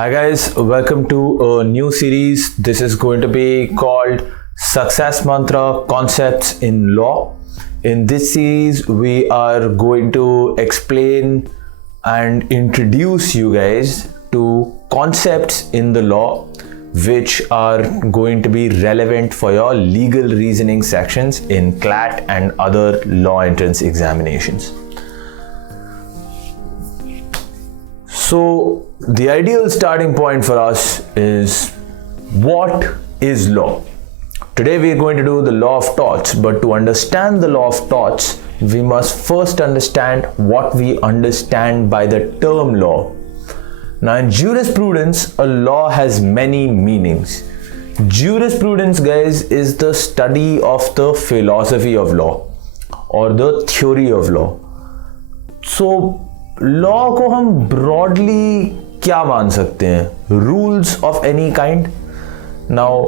Hi guys, welcome to a new series. This is going to be called Success Mantra Concepts in Law. In this series, we are going to explain and introduce you guys to concepts in the law which are going to be relevant for your legal reasoning sections in CLAT and other law entrance examinations. So the ideal starting point for us is, what is law? Today we are going to do the law of torts, but to understand the law of torts, we must first understand what we understand by the term law. Now in jurisprudence, a law has many meanings. Jurisprudence, guys, is the study of the philosophy of law or the theory of law. So law को हम broadly क्या मान सकते हैं? Rules of any kind. Now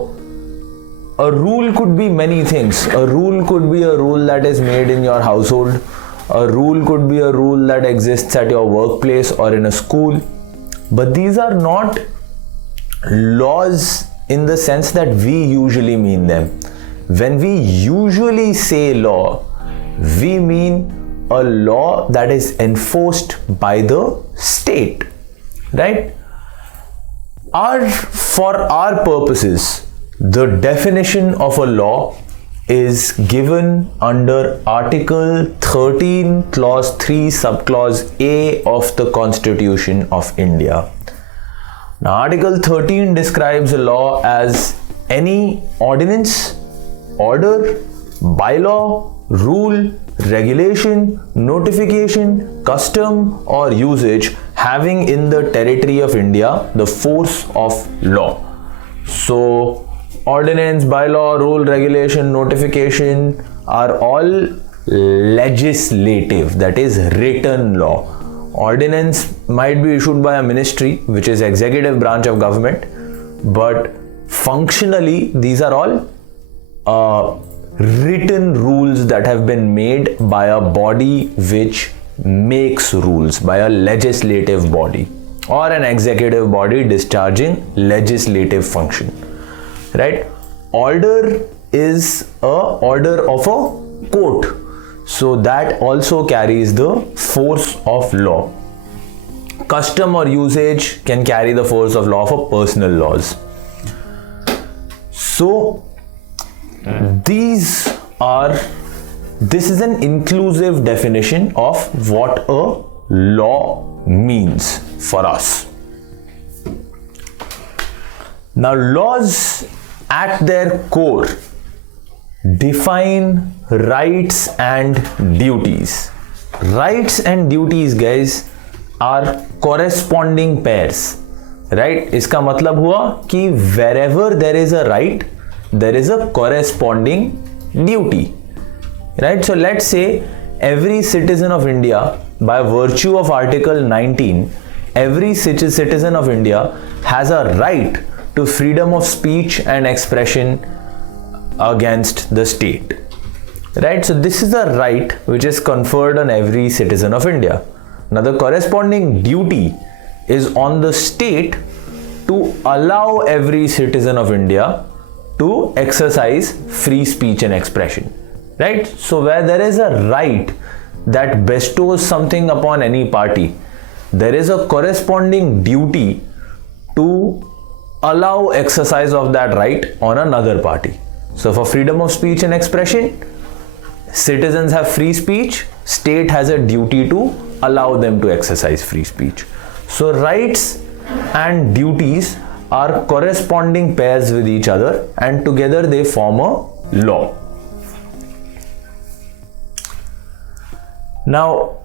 a rule could be many things. A rule could be a rule that is made in your household. A rule could be a rule that exists at your workplace or in a school. But these are not laws in the sense that we usually mean them. When we usually say law, we mean a law that is enforced by the state, right? For our purposes, the definition of a law is given under Article 13, Clause 3, Subclause A of the Constitution of India. Now, Article 13 describes a law as any ordinance, order, bylaw, rule, regulation, notification, custom or usage having in the territory of India the force of law. So ordinance, bylaw, rule, regulation, notification are all legislative, that is written law. Ordinance might be issued by a ministry, which is executive branch of government, but functionally these are all written rules that have been made by a body which makes rules, by a legislative body or an executive body discharging legislative function, right? Order is a order of a court, so that also carries the force of law. Custom or usage can carry the force of law for personal laws. So this is an inclusive definition of what a law means for us. Now, laws at their core define rights and duties. Rights and duties, guys, are corresponding pairs, right? इसका मतलब हुआ कि wherever there is a right, there is a corresponding duty, right? So let's say every citizen of India, by virtue of Article 19, every citizen of India has a right to freedom of speech and expression against the state, right? So this is a right which is conferred on every citizen of India. Now the corresponding duty is on the state to allow every citizen of India to exercise free speech and expression, right? So where there is a right that bestows something upon any party, there is a corresponding duty to allow exercise of that right on another party. So for freedom of speech and expression, citizens have free speech, state has a duty to allow them to exercise free speech. So rights and duties are corresponding pairs with each other, and together they form a law. Now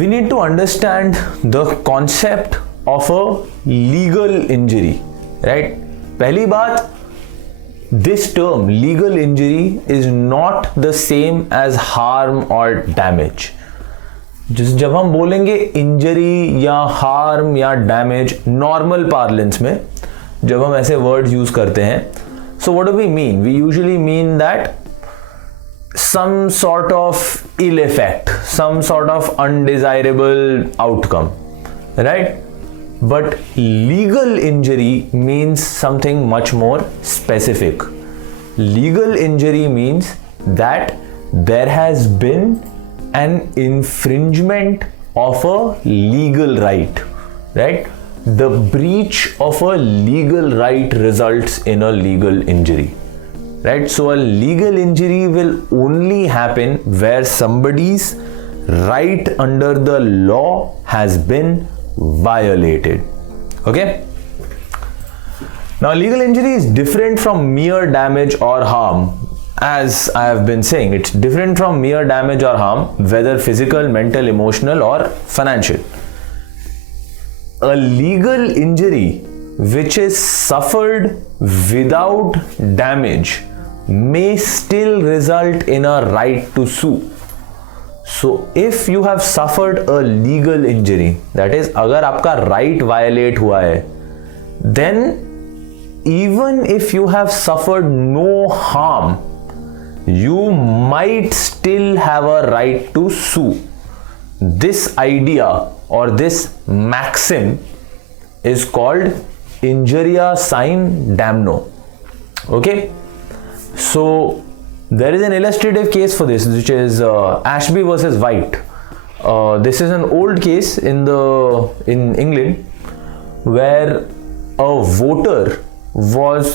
we need to understand the concept of a legal injury, right? पहली बात, this term legal injury is not the same as harm or damage. जब हम बोलेंगे injury या harm या damage normal parlance में, जब हम ऐसे वर्ड यूज करते हैं, so what do we mean? We usually mean that some sort of ill effect, some sort of undesirable outcome, right? But legal injury means something much more specific. Legal injury means that there has been an infringement of a legal right, right? The breach of a legal right results in a legal injury, right? So a legal injury will only happen where somebody's right under the law has been violated. Okay? Now, legal injury is different from mere damage or harm. As I have been saying, it's different from mere damage or harm, whether physical, mental, emotional, or financial. A legal injury which is suffered without damage may still result in a right to sue. So if you have suffered a legal injury, that is अगर आपका right violate हुआ है, then even if you have suffered no harm, you might still have a right to sue. This idea or this maxim is called injuria sine damno. Okay, so there is an illustrative case for this, which is Ashby versus White. This is an old case in England where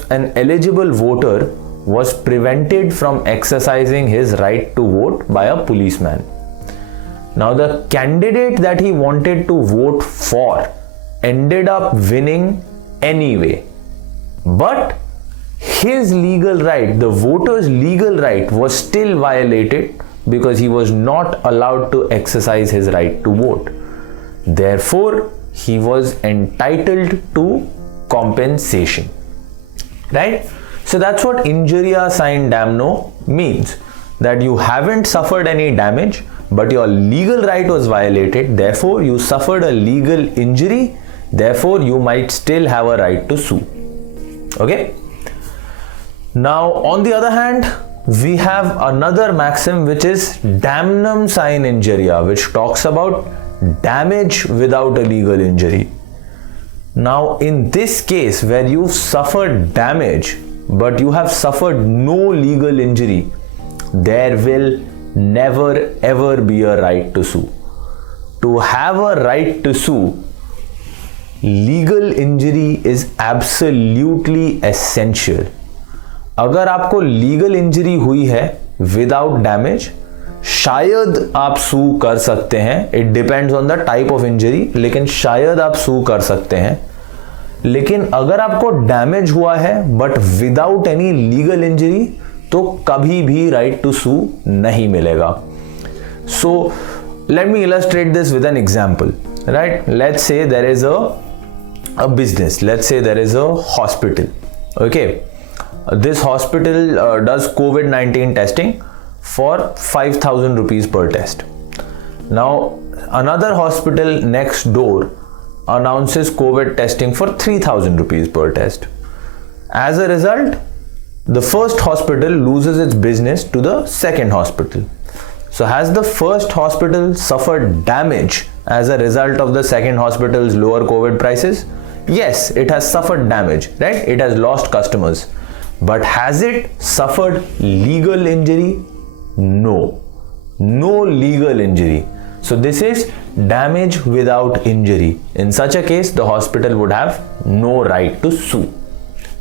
an eligible voter was prevented from exercising his right to vote by a policeman. Now the candidate that he wanted to vote for ended up winning anyway, but his legal right, the voter's legal right, was still violated because he was not allowed to exercise his right to vote. Therefore, he was entitled to compensation. Right? So that's what injuria sine damno means, that you haven't suffered any damage, but your legal right was violated. Therefore, you suffered a legal injury. Therefore, you might still have a right to sue. Okay? Now, on the other hand, we have another maxim which is damnum sine injuria, which talks about damage without a legal injury. Now, in this case, where you've suffered damage, but you have suffered no legal injury, there will never ever be a right to sue. To have a right to sue, legal injury is absolutely essential. अगर आपको legal injury हुई है without damage, शायद आप सू कर सकते हैं. It depends on the type of injury, लेकिन शायद आप सू कर सकते हैं. लेकिन अगर आपको डैमेज हुआ है but without any legal injury, तो कभी भी राइट टू सू नहीं मिलेगा. So let me illustrate this with an example. Right, let's say there is a business, let's say there is a hospital. Okay, this hospital does COVID-19 testing for 5,000 rupees per test. Now, another hospital next door announces COVID testing for 3,000 rupees per test. As a result, the first hospital loses its business to the second hospital. So, has the first hospital suffered damage as a result of the second hospital's lower COVID prices? Yes, it has suffered damage, right? It has lost customers. But has it suffered legal injury? No. No legal injury. So this is damage without injury. In such a case, the hospital would have no right to sue.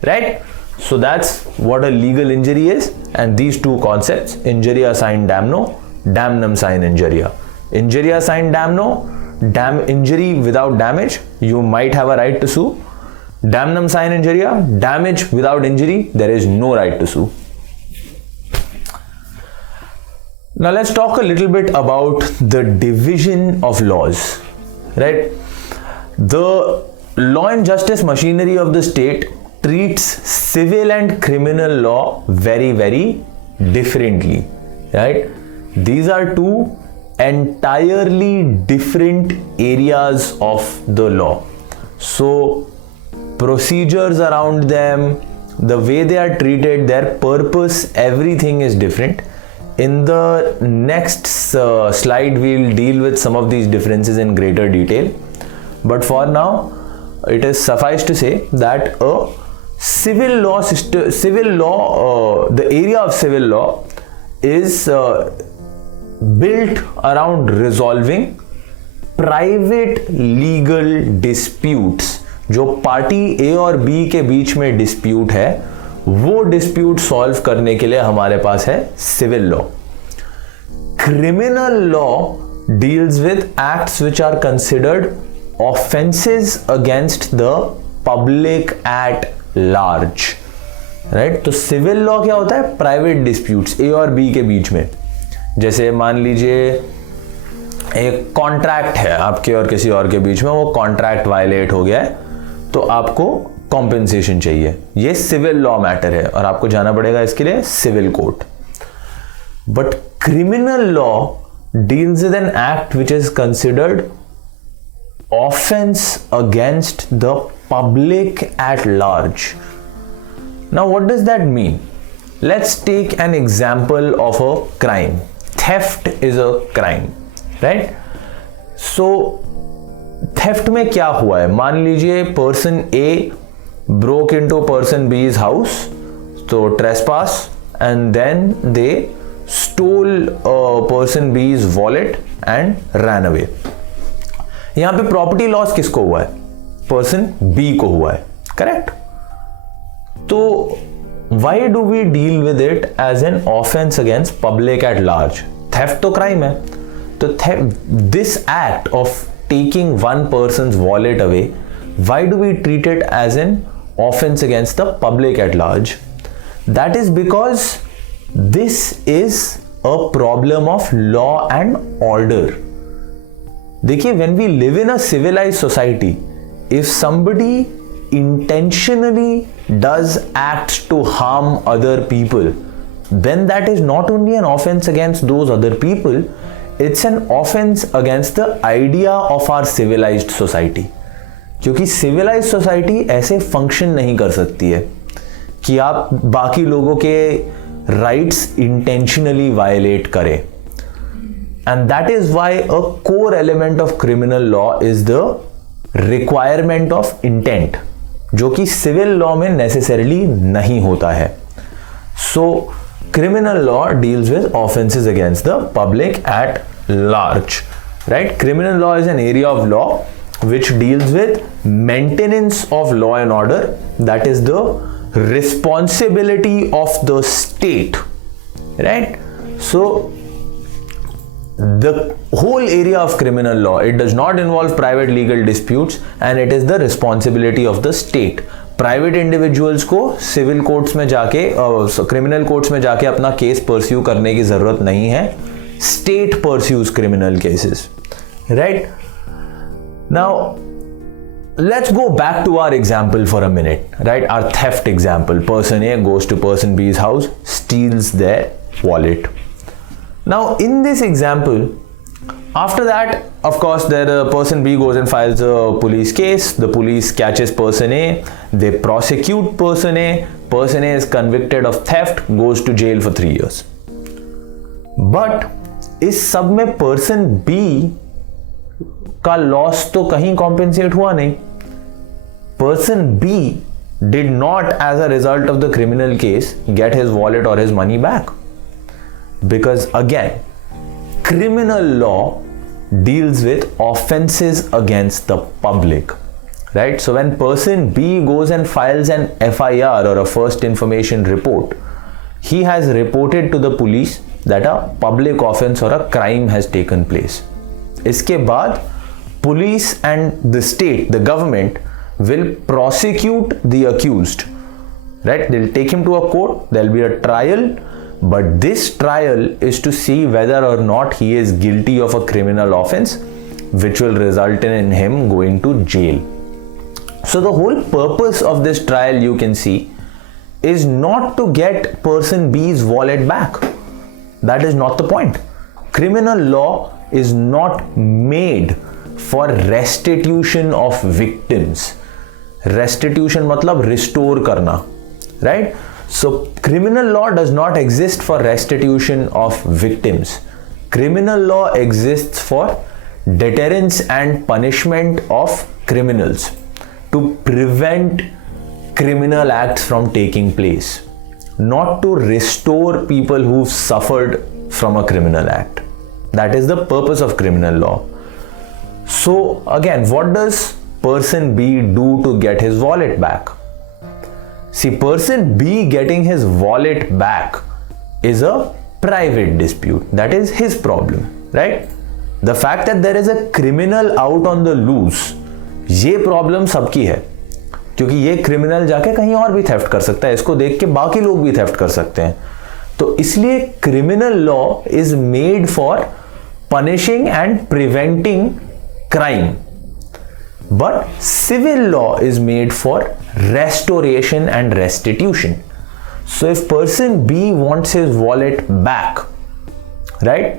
Right? So that's what a legal injury is. And these two concepts, injuria sine damno, damnum sine injuria. Injuria sine damno, injury without damage, you might have a right to sue. Damnum sine injuria, damage without injury, there is no right to sue. Now let's talk a little bit about the division of laws. Right? The law and justice machinery of the state treats civil and criminal law very, very differently. Right? These are two entirely different areas of the law. So procedures around them, the way they are treated, their purpose, everything is different. In the next slide, we'll deal with some of these differences in greater detail. But for now, it is suffice to say that a civil law the area of civil law is built around resolving private legal disputes. जो party ए और B के बीच में dispute है, वो dispute solve करने के लिए हमारे पास है civil law. Criminal law deals with acts which are considered offences against the public at large. Right, तो सिविल लॉ क्या होता है? प्राइवेट डिस्प्यूट्स ए और बी के बीच में. जैसे मान लीजिए एक कॉन्ट्रैक्ट है आपके और किसी और के बीच में, वो कॉन्ट्रैक्ट वायलेट हो गया है, तो आपको कॉम्पेंसेशन चाहिए. ये सिविल लॉ मैटर है और आपको जाना पड़ेगा इसके लिए civil court. But criminal law deals with an act which is considered offence against the public at large. Now what does that mean? Let's take an example of a crime. Theft is a crime, right? So theft में क्या हुआ है? मान लीजिए person A broke into person B's house, so trespass, and then they stole person B's wallet and ran away. यहां पे property loss किसको हुआ है? पर्सन बी को हुआ है, करेक्ट? तो why do we deal with it as an offense against public at large? Theft तो क्राइम है. तो this act of taking one person's wallet away, why do we treat it as an offense against the public at large? That is because this is a problem of law and order. देखिए, when we live in a civilized society, if somebody intentionally does acts to harm other people, then that is not only an offense against those other people, it's an offense against the idea of our civilized society. क्योंकि civilize society ऐसे function नहीं कर सकती है कि आप बाकी लोगों के राइट्स इंटेंशनली वायलेट करें. And that is why a core element of criminal law is the requirement of intent, जो कि सिविल लॉ में नेसेसरीली नहीं होता है. So criminal law deals with offences against the public at large. Right, criminal law is an area of law which deals with maintenance of law and order, that is the responsibility of the state, right? So the whole area of criminal law, it does not involve private legal disputes and it is the responsibility of the state. Private individuals को civil courts में जाके criminal courts में जाके अपना case pursue करने की जरूरत नहीं है. State pursues criminal cases, right? Now, let's go back to our example for a minute, right? Our theft example. Person A goes to person B's house, steals their wallet. Now, in this example, after that, of course, the person B goes and files a police case. The police catches person A. They prosecute person A. Person A is convicted of theft, goes to jail for 3 years. But, इस सब में person B का loss तो कहीं compensate हुआ नहीं. Person B did not as a result of the criminal case get his wallet और his money back, because again criminal law deals with offences against the public, right? So when person B goes and files an FIR or a first information report, he has reported to the police that a public offense or a crime has taken place. इसके बाद police and the state, the government, will prosecute the accused, right? They'll take him to a court, there'll be a trial, but this trial is to see whether or not he is guilty of a criminal offense, which will result in him going to jail. So the whole purpose of this trial, you can see, is not to get person B's wallet back. That is not the point. Criminal law is not made for restitution of victims. Restitution मतलब restore करना, right? So criminal law does not exist for restitution of victims. Criminal law exists for deterrence and punishment of criminals. to prevent criminal acts from taking place, not to restore people who've suffered from a criminal act. That is the purpose of criminal law. So again, what does person B do to get his wallet back? See, person B getting his wallet back is a private dispute. That is his problem, right? The fact that there is a criminal out on the loose, ये problem सबकी है, क्योंकि ये criminal जाके कहीं और भी theft कर सकता है, इसको देख के बाकी लोग भी थेफ्ट कर सकते हैं. तो इसलिए criminal law is made for punishing and preventing crime, but civil law is made for restoration and restitution. So if person B wants his wallet back, right,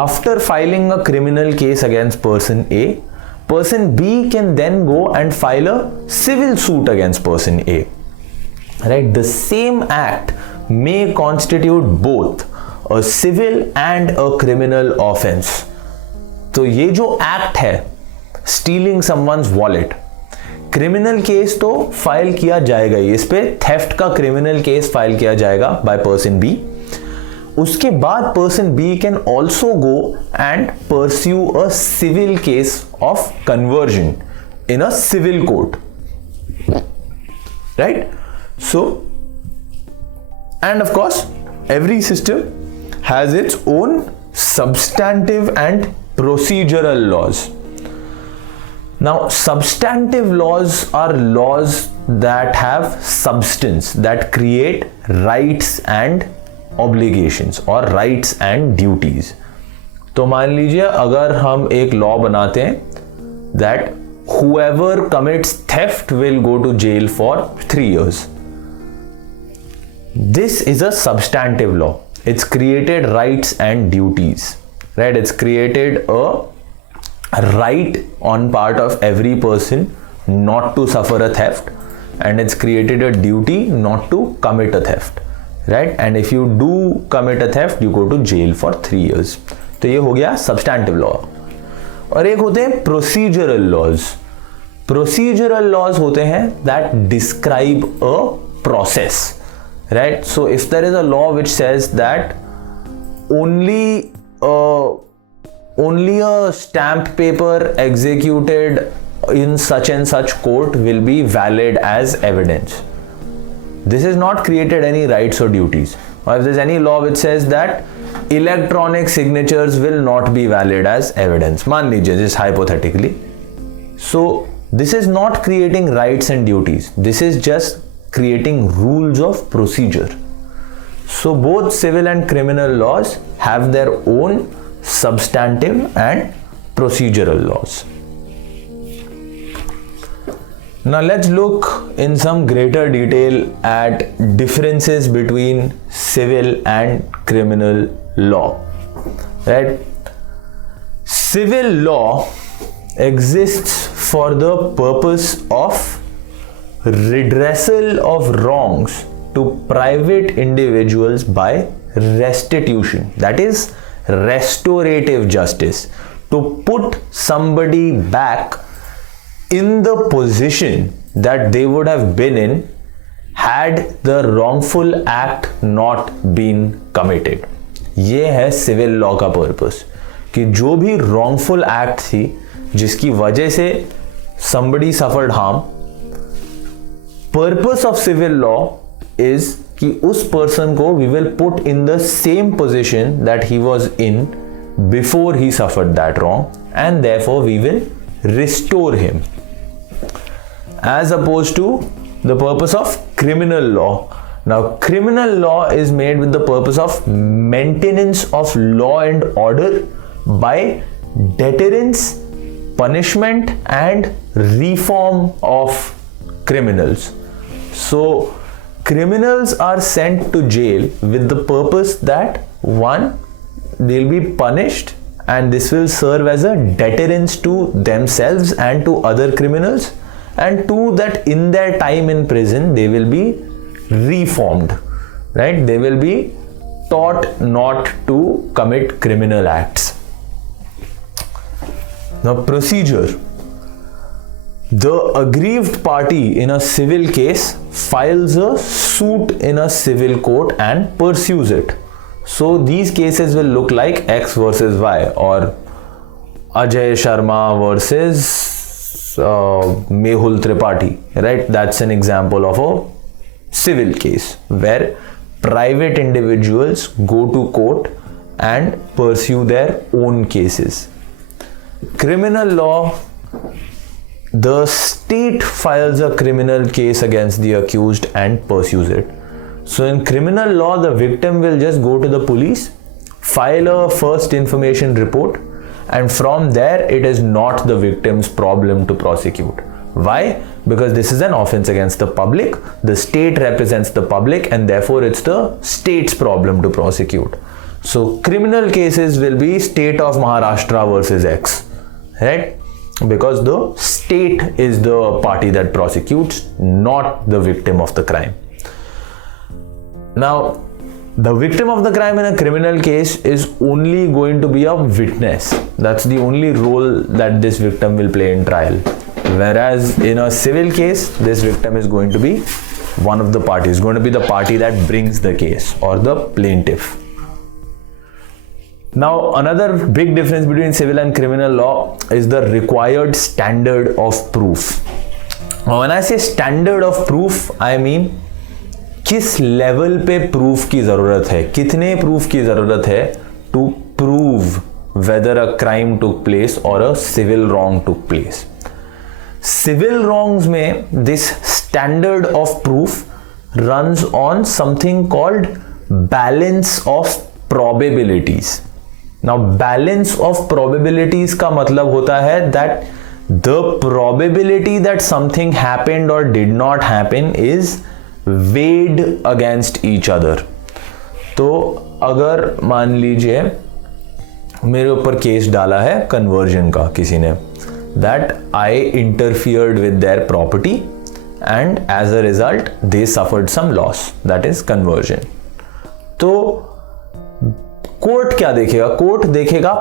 after filing a criminal case against person A, person B can then go and file a civil suit against person A, right? The same act may constitute both a civil and a criminal offense. तो ये जो act है, stealing someone's wallet, criminal case तो file किया जाएगा ही, इस पे theft का क्रिमिनल केस फाइल किया जाएगा बाय पर्सन बी. उसके बाद person B can also go and pursue a civil case of conversion in a civil court, right? So and of course every system has its own substantive and procedural laws. Now, substantive laws are laws that have substance, that create rights and obligations or rights and duties. तो मान लीजिए अगर हम एक law बनाते हैं that whoever commits theft will go to jail for 3 years. This is a substantive law. It's created rights and duties, right? It's created a right on part of every person not to suffer a theft, and it's created a duty not to commit a theft, right? And if you do commit a theft, you go to jail for 3 years. तो ये हो गया substantive law. और एक होते हैं procedural laws. Procedural laws होते हैं that describe a process, right? So if there is a law which says that only a stamp paper executed in such and such court will be valid as evidence, this is not created any rights or duties. Or if there's any law which says that electronic signatures will not be valid as evidence, मान लीजिए just hypothetically, so this is not creating rights and duties, this is just creating rules of procedure. So both civil and criminal laws have their own substantive and procedural laws. Now let's look in some greater detail at differences between civil and criminal law, right? Civil law exists for the purpose of redressal of wrongs to private individuals by restitution, that is restorative justice, to put somebody back in the position that they would have been in had the wrongful act not been committed. ये है civil law का purpose, कि जो भी wrongful act थी जिसकी वजह से somebody suffered harm, purpose of civil law is कि उस पर्सन को we will put in the same position that he was in before he suffered that wrong, and therefore we will restore him, as opposed to the purpose of criminal law. Now criminal law is made with the purpose of maintenance of law and order by deterrence, punishment and reform of criminals. So criminals are sent to jail with the purpose that one, they'll be punished and this will serve as a deterrence to themselves and to other criminals, and two, that in their time in prison they will be reformed, right? They will be taught not to commit criminal acts. Now procedure. The aggrieved party in a civil case files a suit in a civil court and pursues it. So these cases will look like X versus Y or Ajay Sharma versus Mehul Tripathi, right? That's an example of a civil case where private individuals go to court and pursue their own cases. Criminal law, the state files a criminal case against the accused and pursues it. So in criminal law, the victim will just go to the police, file a first information report, and from there it is not the victim's problem to prosecute. Why? Because this is an offense against the public. The state represents the public and therefore it's the state's problem to prosecute. So criminal cases will be state of Maharashtra versus X, right? Because the state is the party that prosecutes, not the victim of the crime. Now, the victim of the crime in a criminal case is only going to be a witness. That's the only role that this victim will play in trial. Whereas in a civil case, this victim is going to be one of the parties, going to be the party that brings the case or the plaintiff. Now, another big difference between civil and criminal law is the required standard of proof. Now, when I say standard of proof, I mean किस level पे proof की जरूरत है, कितने proof की जरूरत है to prove whether a crime took place or a civil wrong took place. Civil wrongs में this standard of proof runs on something called balance of probabilities. Now balance of probabilities का मतलब होता है that the probability that something happened or did not happen is weighed against each other. तो अगर मान लीजिए मेरे ऊपर केस डाला है कन्वर्जन का किसी ने, that I interfered with their property and as a result they suffered some loss, that is conversion. तो कोर्ट क्या देखेगा? कोर्ट देखेगा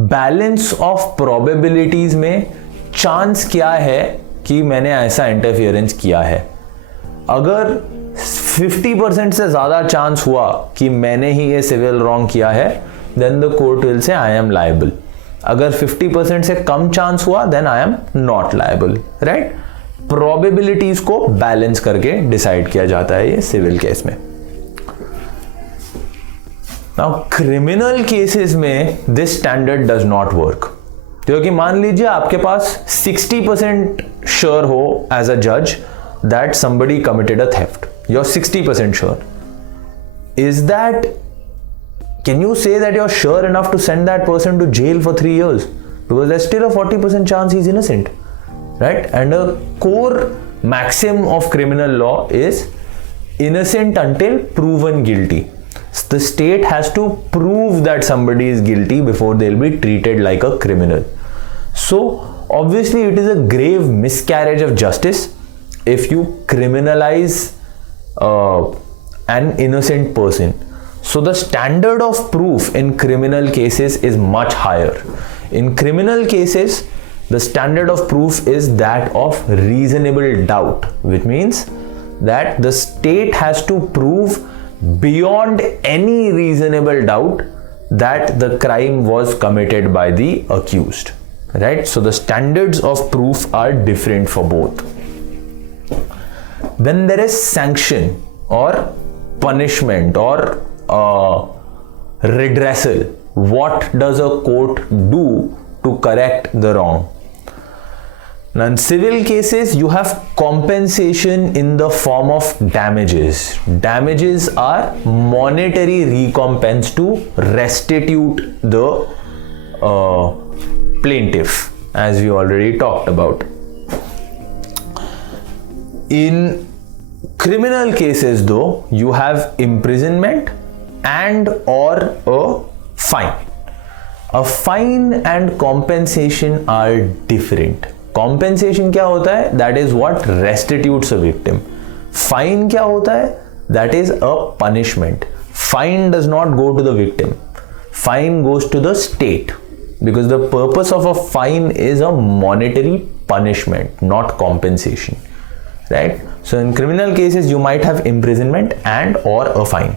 बैलेंस ऑफ प्रोबेबिलिटीज में चांस क्या है कि मैंने ऐसा इंटरफियरेंस किया है. अगर 50% से ज्यादा चांस हुआ कि मैंने ही ये सिविल रॉन्ग किया है, then the court will say I am liable. अगर 50% से कम चांस हुआ, then I am not liable, right? Probabilities को बैलेंस करके डिसाइड किया जाता है ये सिविल केस में. नाउ क्रिमिनल केसेस में this standard does not work. क्योंकि मान लीजिए आपके पास 60% श्योर हो एज अ जज that somebody committed a theft. You're 60% sure. Can you say that you're sure enough to send that person to jail for 3 years? Because there's still a 40% chance he's innocent, right? And a core maxim of criminal law is innocent until proven guilty. So the state has to prove that somebody is guilty before they'll be treated like a criminal. So obviously it is a grave miscarriage of justice if you criminalize an innocent person. So the standard of proof in criminal cases is much higher. In criminal cases, the standard of proof is that of reasonable doubt, which means that the state has to prove beyond any reasonable doubt that the crime was committed by the accused, right? So the standards of proof are different for both. Then there is sanction or punishment or redressal. What does a court do to correct the wrong? Now in civil cases you have compensation in the form of damages. Damages are monetary recompense to restitute the plaintiff, as we already talked about. In criminal cases though, you have imprisonment and or a fine. A fine and compensation are different. Compensation क्या होता है? That is what restitutes a victim. Fine क्या होता है? That is a punishment. Fine does not go to the victim. Fine goes to the state. because the purpose of a fine is a monetary punishment, not compensation, right? So in criminal cases you might have imprisonment and or a fine.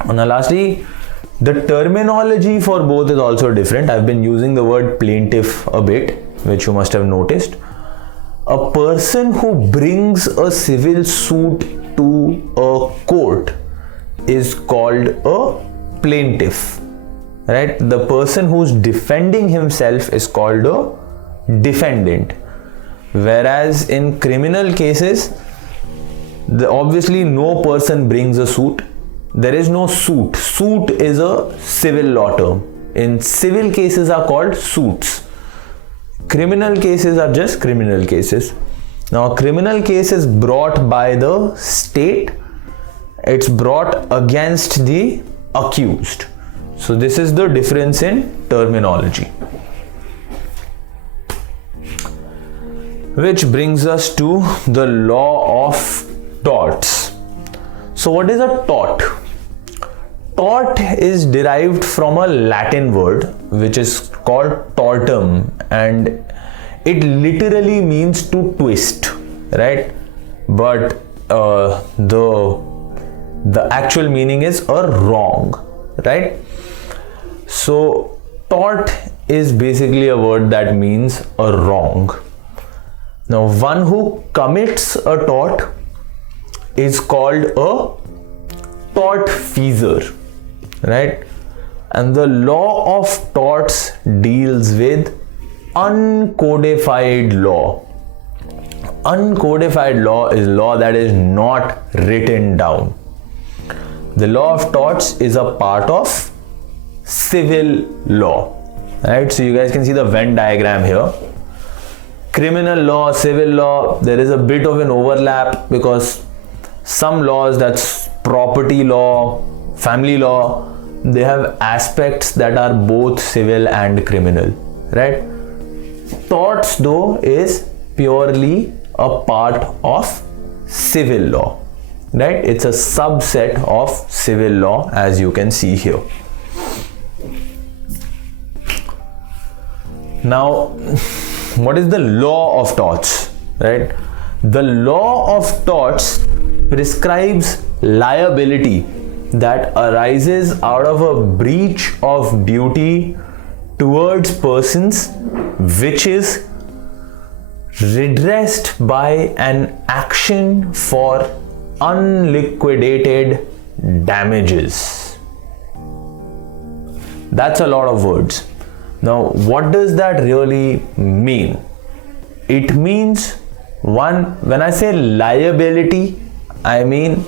And now lastly, the terminology for both is also different. I've been using the word plaintiff a bit, which you must have noticed. A person who brings a civil suit to a court is called a plaintiff, right? The person who's defending himself is called a defendant. Whereas in criminal cases, obviously no person brings a suit. There is no suit. Suit is a civil law term. In civil cases are called suits. Criminal cases are just criminal cases. Now, a criminal case is brought by the state. It's brought against the accused. So this is the difference in terminology. Which brings us to the law of torts. So what is a tort? Tort is derived from a Latin word which is called tortum, and it literally means to twist, right? But the actual meaning is a wrong, right? So tort is basically a word that means a wrong. Now one who commits a tort is called a tortfeasor, right? And the law of torts deals with uncodified law. Uncodified law is law that is not written down. The law of torts is a part of civil law, right? So you guys can see the Venn diagram here. Criminal law, civil law, there is a bit of an overlap because some laws, that's property law, family law, they have aspects that are both civil and criminal, right? Torts though is purely a part of civil law, right? It's a subset of civil law, as you can see here. Now, what is the law of torts, right? The law of torts prescribes liability that arises out of a breach of duty towards persons, which is redressed by an action for unliquidated damages. That's a lot of words. Now, what does that really mean? It means, one, when I say liability, I mean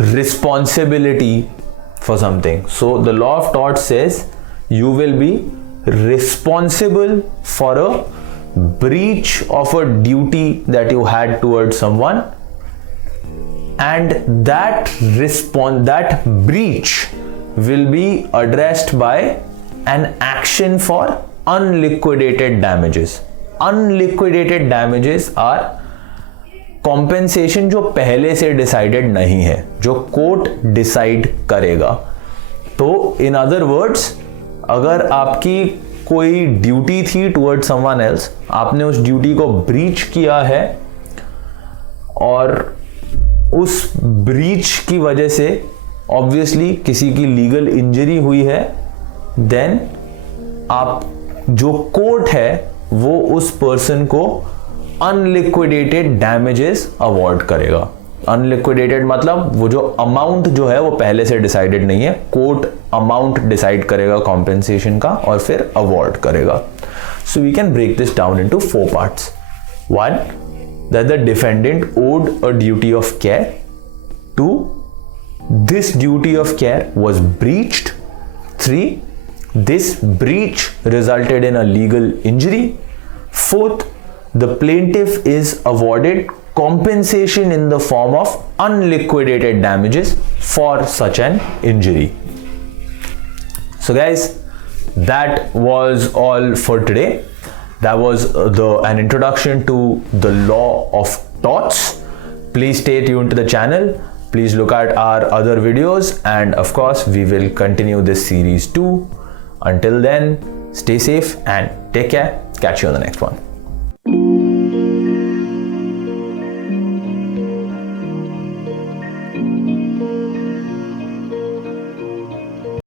responsibility for something. So the law of torts says you will be responsible for a breach of a duty that you had towards someone, and that breach will be addressed by an action for unliquidated damages. Unliquidated damages are compensation जो पहले से decided नहीं है, जो court decide करेगा. तो in other words, अगर आपकी कोई ड्यूटी थी टुवर्ड समवन एल्स, आपने उस ड्यूटी को ब्रीच किया है और उस ब्रीच की वजह से ऑब्वियसली किसी की लीगल इंजरी हुई है, देन आप जो कोर्ट है वो उस पर्सन को अनलिक्विडेटेड डैमेजेस अवॉर्ड करेगा. अनलिक्विडेटेड मतलब वो जो अमाउंट जो है वो पहले से डिसाइडेड नहीं है, कोर्ट अमाउंट डिसाइड करेगा कॉम्पेंसेशन का और फिर अवॉर्ड करेगा. So we can break this down into 4 parts. 1, that the defendant owed a duty of care. 2, this duty of care was breached. 3, this breach resulted in a legal injury. 4th, the plaintiff is awarded compensation in the form of unliquidated damages for such an injury. So guys, that was all for today. That was an introduction to the law of torts. Please stay tuned to the channel. Please look at our other videos, and of course we will continue this series too. Until then, stay safe and take care. Catch you on the next one.